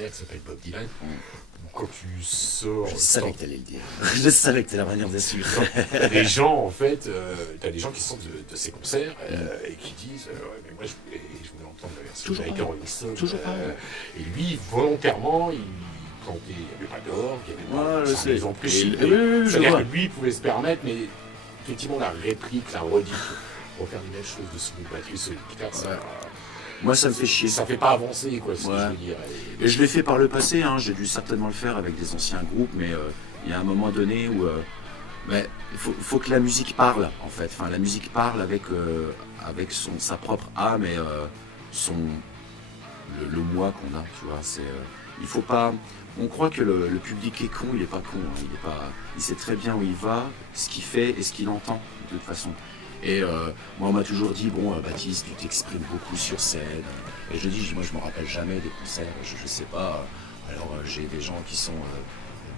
derrière qui s'appelle Bob Dylan. Quand tu sors... Je savais que t'allais le dire. Je savais que t'allais revenir dessus. T'as des gens, en fait, t'as des gens qui sortent de ces concerts et qui disent ouais, mais moi je voulais entendre la version Toujours avec pareil. Rolling Stone. Toujours pareil. Et lui, volontairement, quand il n'y avait pas d'orgue, il n'y avait pas Ouais, je sais. ils ont pris. Oui, je C'est-à-dire vois. que lui, il pouvait se permettre, mais effectivement, la réplique, la redite, refaire les mêmes choses de son batterie, sur une guitare, ça... Ouais. Moi, ça me fait chier. Ça fait pas avancer, quoi, ce que Ouais. je veux dire. Et je l'ai fait par le passé, hein. J'ai dû certainement le faire avec des anciens groupes, mais il y a un moment donné où il faut que la musique parle, en fait. Enfin, la musique parle avec sa propre âme et le moi qu'on a, tu vois. Il faut pas... On croit que le public est con, il est pas con. Hein. Il sait très bien où il va, ce qu'il fait et ce qu'il entend, de toute façon. Et moi, on m'a toujours dit, bon, Baptiste, tu t'exprimes beaucoup sur scène. Et je dis, moi, je me rappelle jamais des concerts, je sais pas. Alors, j'ai des gens qui sont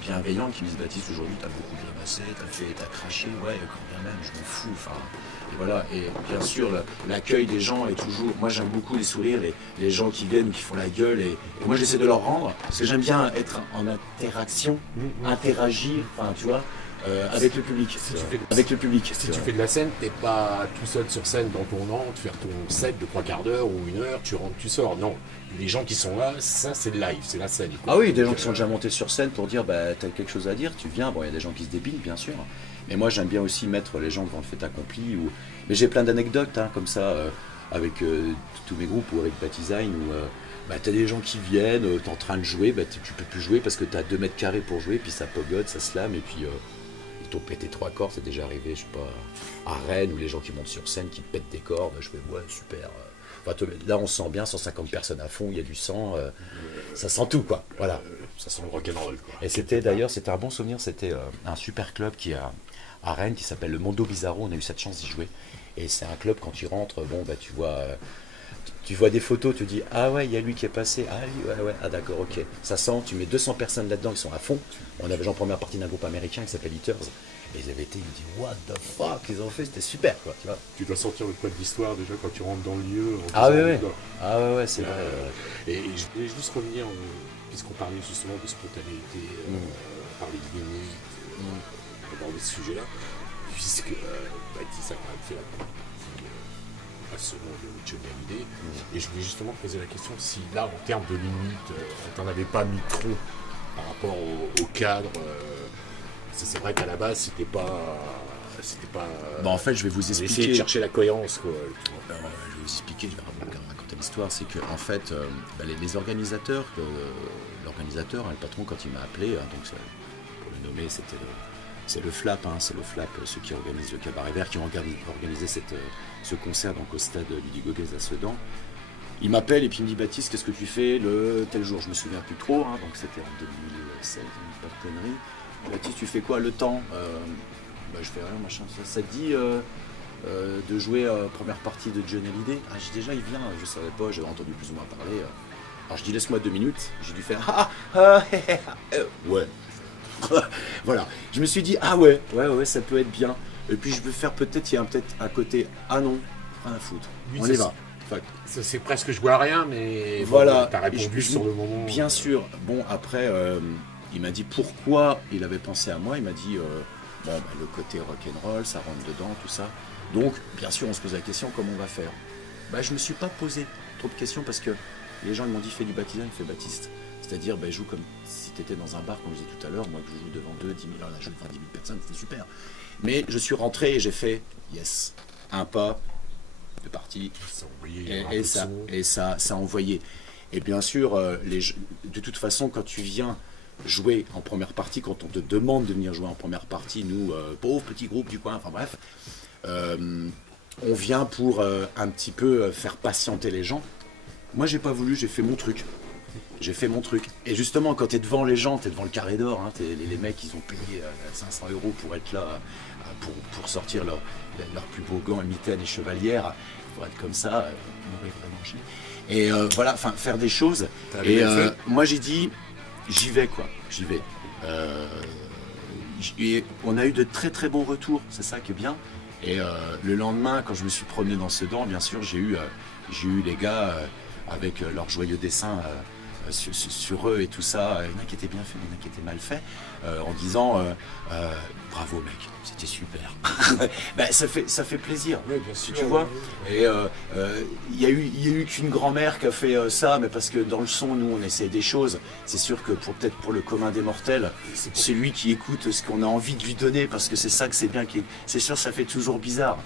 bienveillants, qui me disent, Baptiste, aujourd'hui, t'as beaucoup grimaçé, t'as craché, ouais, quand bien même, je m'en fous. Enfin, et voilà. Et bien sûr, l'accueil des gens est toujours... Moi, j'aime beaucoup les sourires, les gens qui viennent ou qui font la gueule. Et moi, j'essaie de leur rendre, parce que j'aime bien être en interaction, interagir, enfin, tu vois. Avec le public. Avec le public. Si tu fais de la scène, t'es pas tout seul sur scène dans ton antre, faire ton set de 3/4 d'heure ou 1 heure, tu rentres, tu sors. Non, les gens qui sont là, ça c'est le live, c'est la scène. Ah oui, des gens qui sont déjà montés sur scène pour dire bah t'as quelque chose à dire, tu viens. Bon, il y a des gens qui se débinent bien sûr, mais moi j'aime bien aussi mettre les gens devant le fait accompli. Mais j'ai plein d'anecdotes hein, comme ça avec tous mes groupes ou avec Baptisign où t'as des gens qui viennent, t'es en train de jouer, tu peux plus jouer parce que t'as 2 mètres carrés pour jouer, puis ça pogote, ça slame et puis ils t'ont pété 3 cordes, c'est déjà arrivé, je sais pas, à Rennes, où les gens qui montent sur scène, qui te pètent des cordes, je fais ouais, super. Enfin, là, on se sent bien, 150 personnes à fond, il y a du sang, ça sent tout, quoi. Voilà. Ça sent le rock'n'roll, quoi. Et c'était un bon souvenir, c'était un super club qui a à Rennes, qui s'appelle le Mondo Bizarro, on a eu cette chance d'y jouer. Et c'est un club, quand tu rentres, bon, tu vois des photos, tu dis ah ouais, il y a lui qui est passé, ah lui, ouais, ah d'accord, ok. Ça sent, tu mets 200 personnes là-dedans, ils sont à fond. On avait en première partie d'un groupe américain qui s'appelle Eaters. Et ils avaient été, ils me disent what the fuck, ils ont fait, c'était super quoi, tu vois. Tu dois sortir le poids de l'histoire déjà quand tu rentres dans le lieu. Ah ouais, ouais, c'est vrai. Et je voulais juste revenir, puisqu'on parlait justement de spontanéité, parler de limites, aborder ce sujet-là, puisque Baptiste a quand même fait la partie à ce nom de Johnny Hallyday. Et je voulais justement poser la question si là, en termes de limites, t'en avais pas mis trop par rapport au cadre. C'est vrai qu'à la base, c'était pas. En fait, je vais vous Essayer expliquer. de chercher la cohérence, quoi. Je vais vous expliquer, je vais raconter l'histoire. C'est que en fait, les organisateurs, l'organisateur, le patron, quand il m'a appelé, donc pour le nommer, c'est le FLAP, c'est le FLAP, ceux qui organisent le Cabaret Vert, qui ont organisé ce concert donc au stade Ludigo-Guez à Sedan. Il m'appelle et puis il me dit Baptiste, qu'est-ce que tu fais le tel jour? Je me souviens plus trop, donc c'était en 2016, pas de conneries. Baptiste, tu fais quoi le temps? Je fais rien, machin, ça te dit de jouer première partie de Johnny Hallyday? Ah, déjà il vient, je savais pas, j'avais entendu plus ou moins parler. Alors je dis laisse-moi 2 minutes, j'ai dû faire ouais. Voilà, je me suis dit ah ouais, ça peut être bien. Et puis je veux faire peut-être, il y a peut-être un côté ah non, rien à foutre, Oui, on y va. C'est presque je vois rien, mais voilà, t'as répondu sur le moment. Bien sûr. Bon, après, il m'a dit pourquoi il avait pensé à moi. Il m'a dit le côté rock'n'roll, ça rentre dedans, tout ça. Donc, bien sûr, on se pose la question comment on va faire. Je me suis pas posé trop de questions parce que les gens ils m'ont dit fais du Baptisign, fais Baptiste. C'est-à-dire, joue comme si tu étais dans un bar, comme je disais tout à l'heure. Moi, que je joue devant 2, 10 000, là, je joue devant 10 000 personnes, c'était super. Mais je suis rentré et j'ai fait yes, un pas de partie. Et ça a envoyé. Et bien sûr, de toute façon, quand tu viens jouer en première partie, quand on te demande de venir jouer en première partie, nous, pauvres petits groupes du coin, enfin bref, on vient pour un petit peu faire patienter les gens. Moi, j'ai pas voulu, j'ai fait mon truc. Et justement, quand tu es devant les gens, tu es devant le Carré d'Or, les mecs, ils ont payé 500 € pour être là, pour sortir leurs plus beaux gants imités à des chevalières, pour être comme ça, mourir vraiment chier. Et voilà, faire des choses. Et moi, j'ai dit, j'y vais. Et on a eu de très très bons retours, c'est ça qui est bien. Et le lendemain, quand je me suis promené dans Sedan, bien sûr, j'ai eu les gars avec leurs joyeux dessins sur eux et tout ça. Il y en a qui étaient bien faits, il y en a qui étaient mal faits, en disant bravo mec, c'était super. Ben, ça fait plaisir, Oui, bien sûr, tu vois. oui. Et il y a eu qu'une grand-mère qui a fait ça, mais parce que dans le son, nous, on essaie des choses. C'est sûr que peut-être pour le commun des mortels, celui qui écoute ce qu'on a envie de lui donner, parce que c'est ça que c'est bien. C'est sûr, ça fait toujours bizarre.